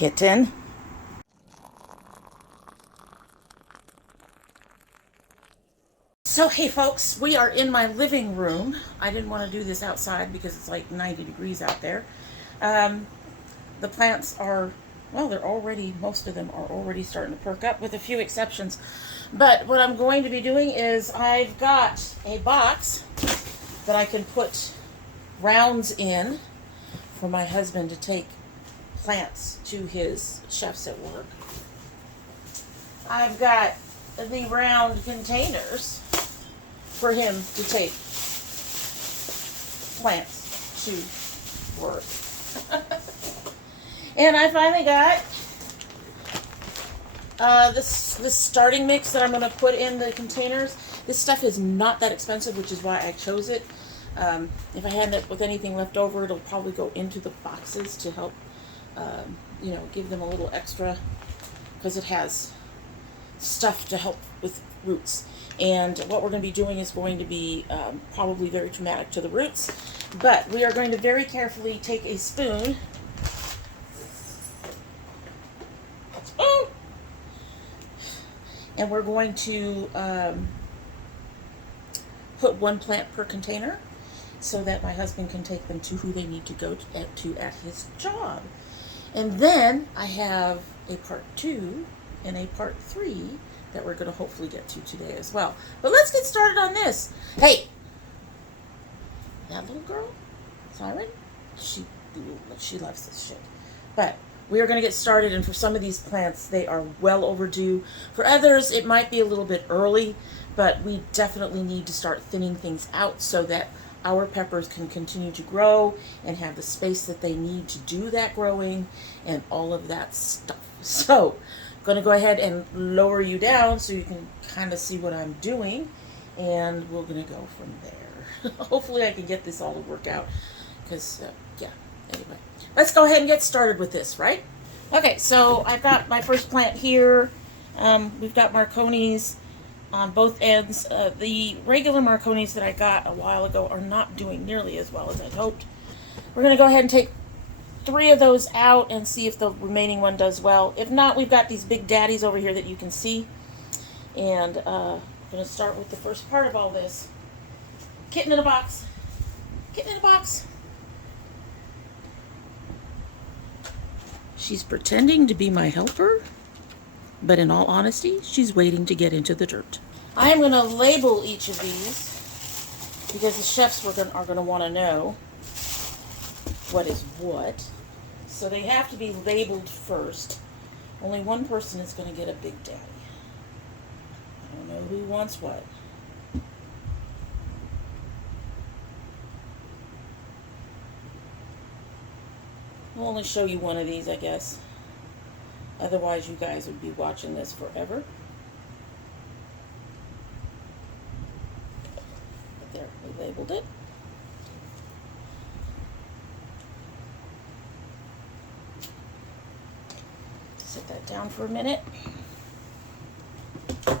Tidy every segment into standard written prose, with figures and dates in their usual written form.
kitten. So hey folks, we are in my living room. I didn't want to do this outside because it's like 90 degrees out there. The plants are, well, they're already, most of them are already starting to perk up with a few exceptions. But what I'm going to be doing is I've got a box that I can put rounds in for my husband to take plants to his chefs at work. I've got the round containers for him to take plants to work. And I finally got this starting mix that I'm going to put in the containers. This stuff is not that expensive, which is why I chose it. If I had it with anything left over, it'll probably go into the boxes to help, give them a little extra, because it has stuff to help with roots. And what we're going to be doing is going to be probably very traumatic to the roots, but we are going to very carefully take a spoon and we're going to put one plant per container so that my husband can take them to who they need to go to at his job. And then I have a part 2 and a part 3 that we're going to hopefully get to today as well. But let's get started on this. Hey, that little girl, Siren, she loves this shit. But we are going to get started, and for some of these plants, they are well overdue. For others, it might be a little bit early, but we definitely need to start thinning things out so that our peppers can continue to grow and have the space that they need to do that growing and all of that stuff. So I'm going to go ahead and lower you down so you can kind of see what I'm doing, and we're going to go from there. Hopefully I can get this all to work out, because, anyway. Let's go ahead and get started with this, right? Okay, so I've got my first plant here. We've got Marconis on both ends. The regular Marconis that I got a while ago are not doing nearly as well as I'd hoped. We're going to go ahead and take 3 of those out and see if the remaining one does well. If not, we've got these big daddies over here that you can see. And I'm going to start with the first part of all this. Kitten in a box. Kitten in a box. She's pretending to be my helper, but in all honesty, she's waiting to get into the dirt. I am going to label each of these because the chefs are going to want to know what is what. So they have to be labeled first. Only one person is going to get a Big Daddy. I don't know who wants what. I'll only show you one of these, I guess. Otherwise, you guys would be watching this forever. But there, we labeled it. Set that down for a minute. And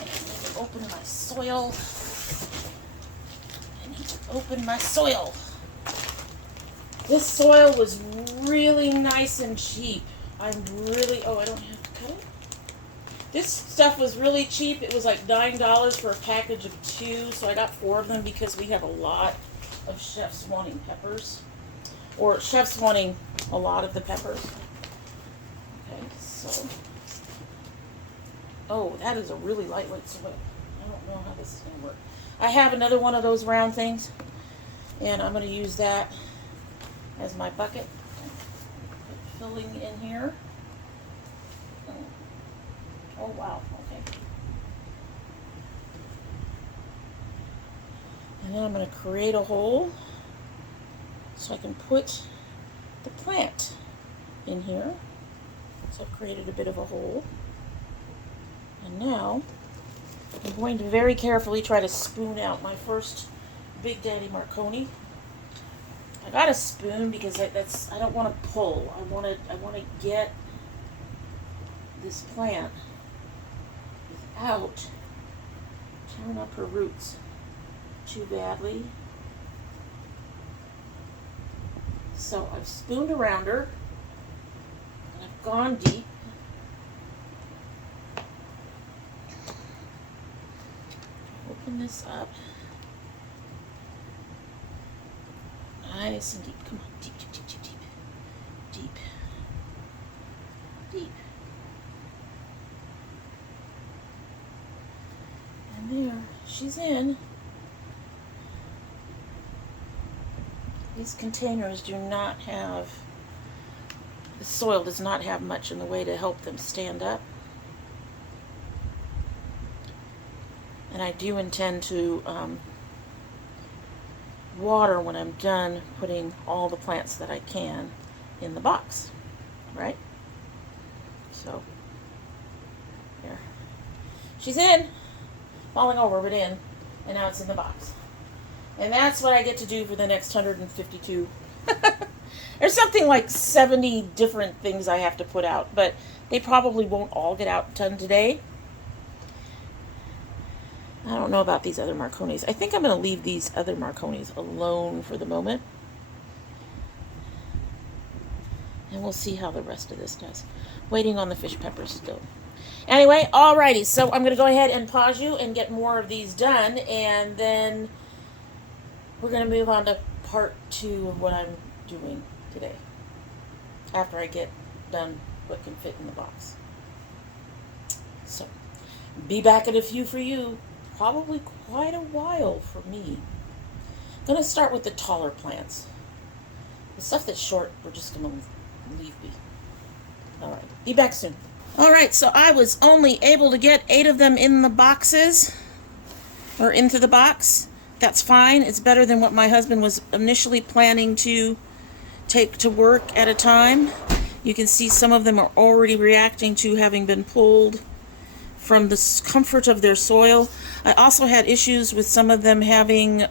I need to open my soil. This soil was really nice and cheap. I don't have to cut it. This stuff was really cheap. It was like $9 for a package of 2, so I got 4 of them because we have a lot of chefs wanting peppers. Or chefs wanting a lot of the peppers. Okay, so. Oh, that is a really lightweight soil. I don't know how this is going to work. I have another one of those round things, and I'm going to use that as my bucket. Filling in here. Oh wow, okay. And then I'm going to create a hole so I can put the plant in here. So I've created a bit of a hole. And now I'm going to very carefully try to spoon out my first Big Daddy Marconi. I got a spoon because I don't want to pull. I want to get this plant without tearing up her roots too badly. So I've spooned around her. gone deep. Open this up. Nice and deep. Come on, deep, deep, deep, deep, deep. Deep. Deep. And there, she's in. These containers do not have, the soil does not have much in the way to help them stand up. And I do intend to water when I'm done putting all the plants that I can in the box, right? So, there. She's in, falling over, but in, and now it's in the box. And that's what I get to do for the next 152. There's something like 70 different things I have to put out, but they probably won't all get out done today. I don't know about these other Marconis. I think I'm going to leave these other Marconis alone for the moment. And we'll see how the rest of this does. Waiting on the fish peppers still. Anyway, alrighty. So I'm going to go ahead and pause you and get more of these done. And then we're going to move on to part 2 of what I'm doing today. After I get done what can fit in the box. So, be back in a few for you. Probably quite a while for me. I'm going to start with the taller plants. The stuff that's short, we're just going to leave be. Alright, be back soon. Alright, so I was only able to get 8 of them in the boxes, or into the box. That's fine. It's better than what my husband was initially planning to take to work at a time. You can see some of them are already reacting to having been pulled from the comfort of their soil. I also had issues with some of them having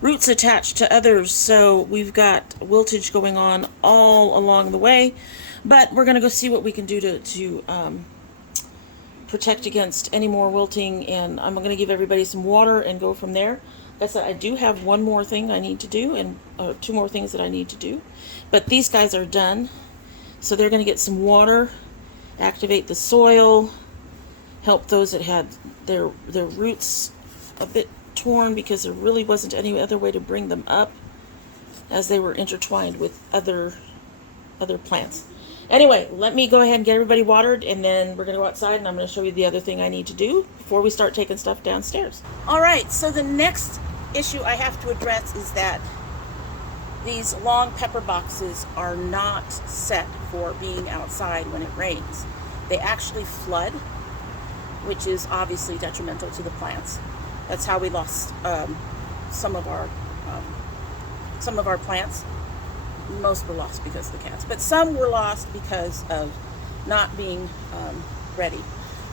roots attached to others, so we've got wiltage going on all along the way. But we're going to go see what we can do to protect against any more wilting, and I'm going to give everybody some water and go from there. Like I said, I do have one more thing I need to do, and 2 more things that I need to do. But these guys are done, so they're going to get some water, activate the soil, help those that had their roots a bit torn because there really wasn't any other way to bring them up as they were intertwined with other plants. Anyway, let me go ahead and get everybody watered, and then we're going to go outside and I'm going to show you the other thing I need to do before we start taking stuff downstairs. Alright, so the next issue I have to address is that these long pepper boxes are not set for being outside when it rains. They actually flood, which is obviously detrimental to the plants. That's how we lost some of our plants. Most were lost because of the cats, but some were lost because of not being ready.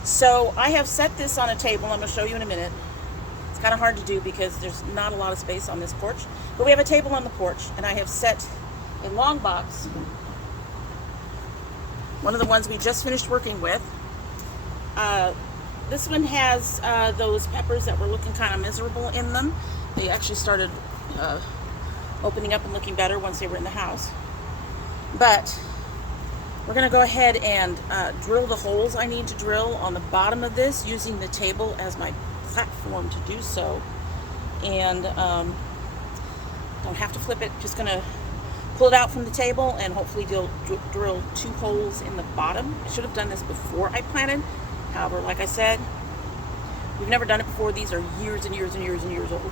So I have set this on a table. I'm going to show you in a minute. It's kind of hard to do because there's not a lot of space on this porch, but we have a table on the porch, and I have set a long box, one of the ones we just finished working with. This one has those peppers that were looking kind of miserable in them. They actually started opening up and looking better once they were in the house. But we're going to go ahead and drill the holes I need to drill on the bottom of this, using the table as my platform to do so. And don't have to flip it, just going to pull it out from the table and hopefully drill 2 holes in the bottom. I should have done this before I planted. However, like I said, we've never done it before. These are years and years and years and years old.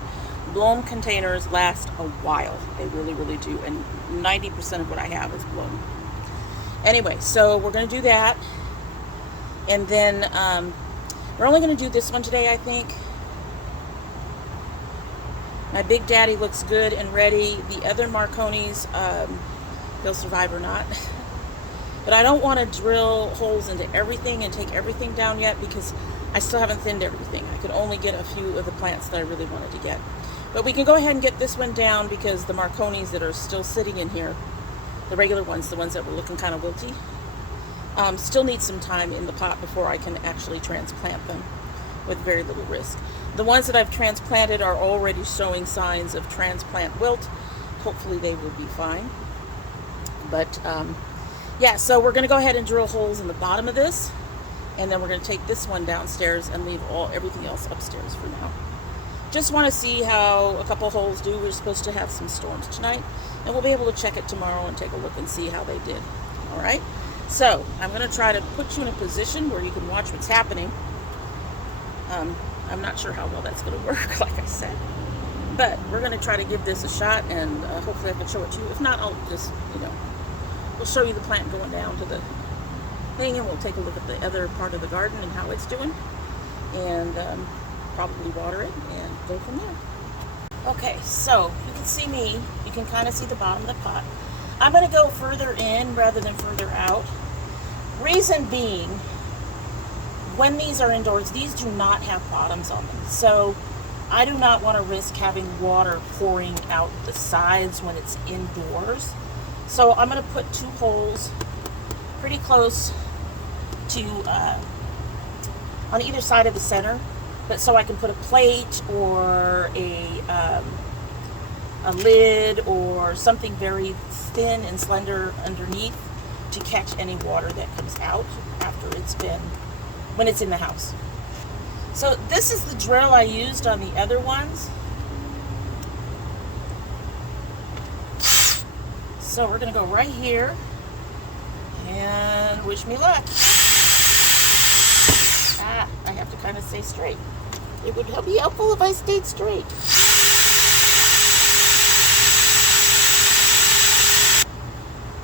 Blown containers last a while. They really, really do. And 90% of what I have is blown. Anyway, so we're going to do that. And then we're only going to do this one today, I think. My Big Daddy looks good and ready. The other Marconis, they'll survive or not. But I don't want to drill holes into everything and take everything down yet because I still haven't thinned everything. I could only get a few of the plants that I really wanted to get. But we can go ahead and get this one down because the Marconis that are still sitting in here, the regular ones, the ones that were looking kind of wilty, still need some time in the pot before I can actually transplant them with very little risk. The ones that I've transplanted are already showing signs of transplant wilt. Hopefully they will be fine. But Yeah, so we're going to go ahead and drill holes in the bottom of this, and then we're going to take this one downstairs and leave everything else upstairs for now. Just want to see how a couple holes do. We're supposed to have some storms tonight, and we'll be able to check it tomorrow and take a look and see how they did. All right, so I'm going to try to put you in a position where you can watch what's happening. I'm not sure how well that's going to work, like I said, but we're going to try to give this a shot, and hopefully I can show it to you. If not, I'll just, we'll show you the plant going down to the thing, and we'll take a look at the other part of the garden and how it's doing, and probably water it and go from there. Okay, so you can see me. You can kind of see the bottom of the pot. I'm going to go further in rather than further out. Reason being, when these are indoors, these do not have bottoms on them. So I do not want to risk having water pouring out the sides when it's indoors. So I'm going to put 2 holes pretty close to on either side of the center, but so I can put a plate or a lid or something very thin and slender underneath to catch any water that comes out after when it's in the house. So this is the drill I used on the other ones. So we're going to go right here and wish me luck. I have to kind of stay straight. It would be helpful if I stayed straight.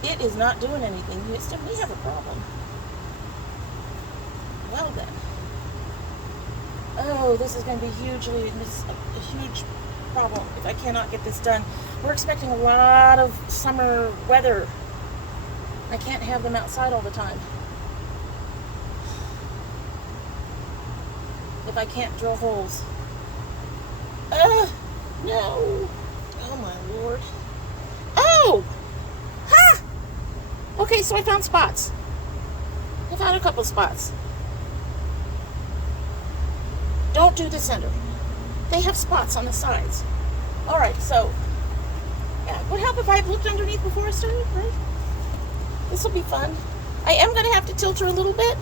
It is not doing anything, Houston. We have a problem. Well then. Oh, this is going to be a huge problem if I cannot get this done. We're expecting a lot of summer weather. I can't have them outside all the time. If I can't drill holes. No. Oh my Lord. Oh! Ha! Okay, so I found spots. I found a couple spots. Don't do the center. They have spots on the sides. Alright, so yeah, it would help if I had looked underneath before I started, right? This will be fun. I am going to have to tilt her a little bit.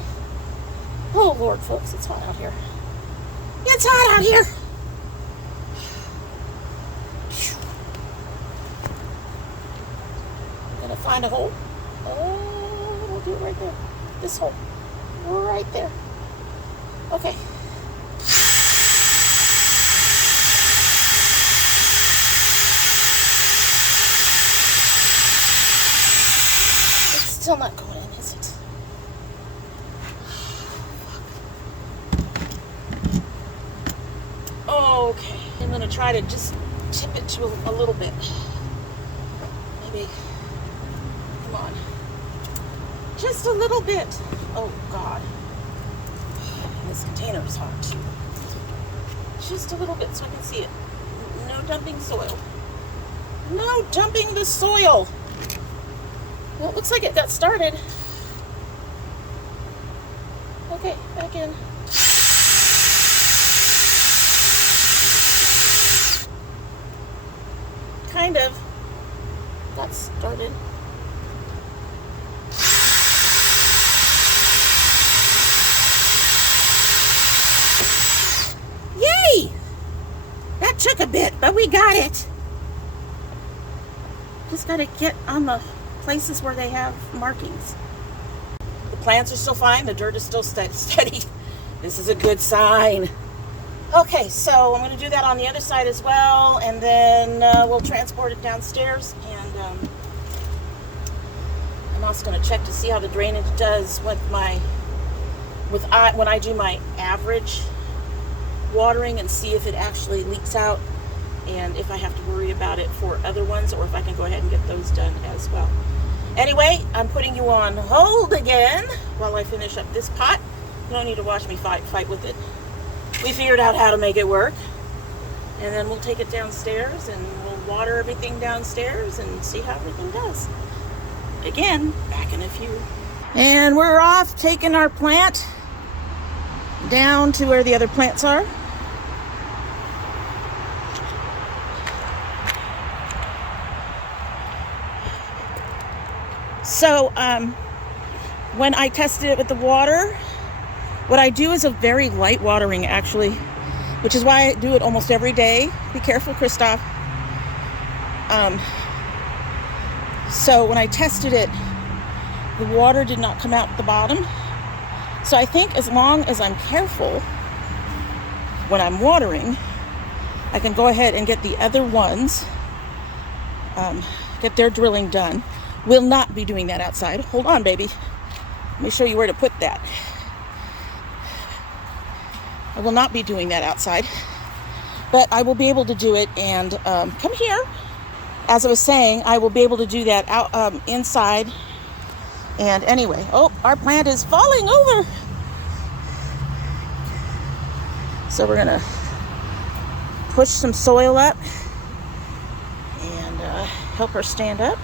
Oh Lord, folks, it's hot out here. It's hot out here. I'm going to find a hole. Oh, we'll do it right there. This hole. Right there. Okay. Still not going in, is it? Okay, I'm going to try to just tip it to a little bit. Maybe, come on. Just a little bit. Oh, God. And this container is hot, too. Just a little bit so I can see it. No dumping soil. No dumping the soil. Well, it looks like it got started. Okay, back in. Kind of got started. Yay! That took a bit, but we got it. Just gotta get on the places where they have markings. The plants are still fine. The dirt is still steady. This is a good sign. Okay, so I'm going to do that on the other side as well, and then we'll transport it downstairs. And I'm also going to check to see how the drainage does with when I do my average watering, and see if it actually leaks out, and if I have to worry about it for other ones, or if I can go ahead and get those done as well. Anyway, I'm putting you on hold again while I finish up this pot. You don't need to watch me fight with it. We figured out how to make it work. And then we'll take it downstairs and we'll water everything downstairs and see how everything does. Again, back in a few. And we're off, taking our plant down to where the other plants are. So, when I tested it with the water, what I do is a very light watering, actually, which is why I do it almost every day. Be careful, Christoph. So when I tested it, the water did not come out the bottom. So I think as long as I'm careful when I'm watering, I can go ahead and get the other ones, get their drilling done. Will not be doing that outside. Hold on, baby. Let me show you where to put that. I will not be doing that outside, but I will be able to do it. And come here. As I was saying, I will be able to do that out inside. And anyway, oh, our plant is falling over. So we're gonna push some soil up and help her stand up.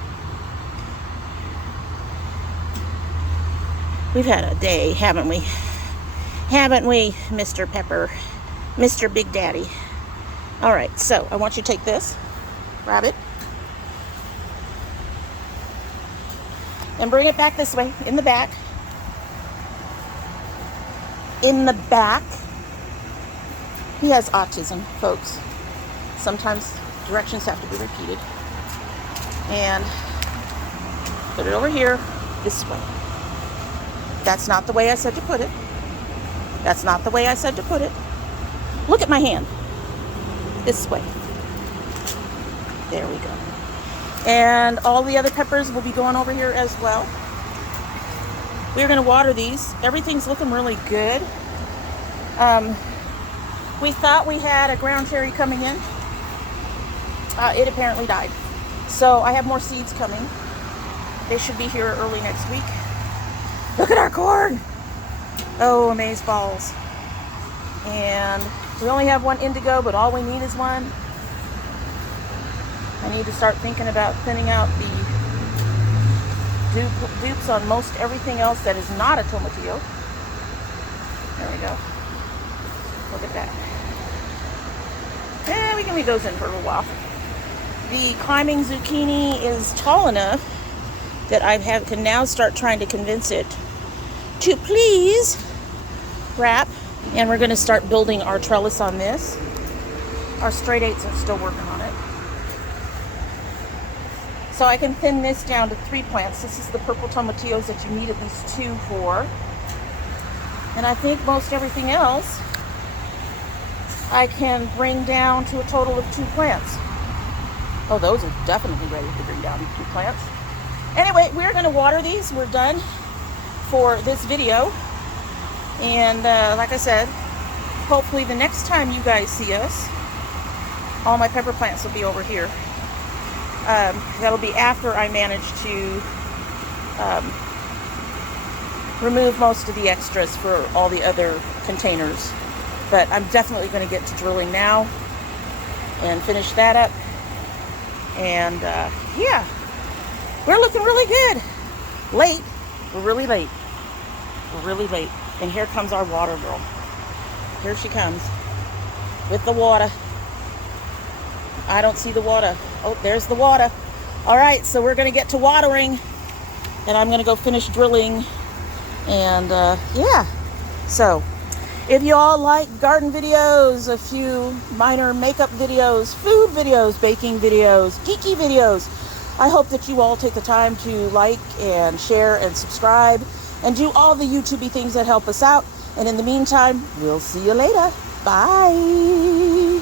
We've had a day, haven't we? Haven't we, Mr. Pepper? Mr. Big Daddy. All right, so I want you to take this, grab it, and bring it back this way, in the back. In the back. He has autism, folks. Sometimes directions have to be repeated. And put it over here, this way. That's not the way I said to put it. That's not the way I said to put it. Look at my hand. This way. There we go. And all the other peppers will be going over here as well. We're going to water these. Everything's looking really good. We thought we had a ground cherry coming in. It apparently died. So I have more seeds coming. They should be here early next week. Look at our corn. Oh, amaze balls. And we only have one indigo, but all we need is one. I need to start thinking about thinning out the dupes on most everything else that is not a tomatillo. There we go. Look at that. Yeah, we can leave those in for a little while. The climbing zucchini is tall enough that I can now start trying to convince it to please wrap. And we're going to start building our trellis on this. Our straight eights are still working on it. So I can thin this down to 3 plants. This is the purple tomatillos that you need at least 2 for. And I think most everything else I can bring down to a total of 2 plants. Oh, those are definitely ready to bring down to 2 plants. Anyway, we're going to water these. We're done for this video. And like I said, hopefully the next time you guys see us, all my pepper plants will be over here. That'll be after I manage to remove most of the extras for all the other containers. But I'm definitely going to get to drilling now and finish that up. And yeah, we're looking really good. Late. We're really late. We're really late. And here comes our water girl. Here she comes with the water. I don't see the water. Oh, there's the water. All right, so we're going to get to watering. And I'm going to go finish drilling. And yeah, so if you all like garden videos, a few minor makeup videos, food videos, baking videos, geeky videos, I hope that you all take the time to like and share and subscribe and do all the YouTubey things that help us out. And in the meantime, we'll see you later. Bye.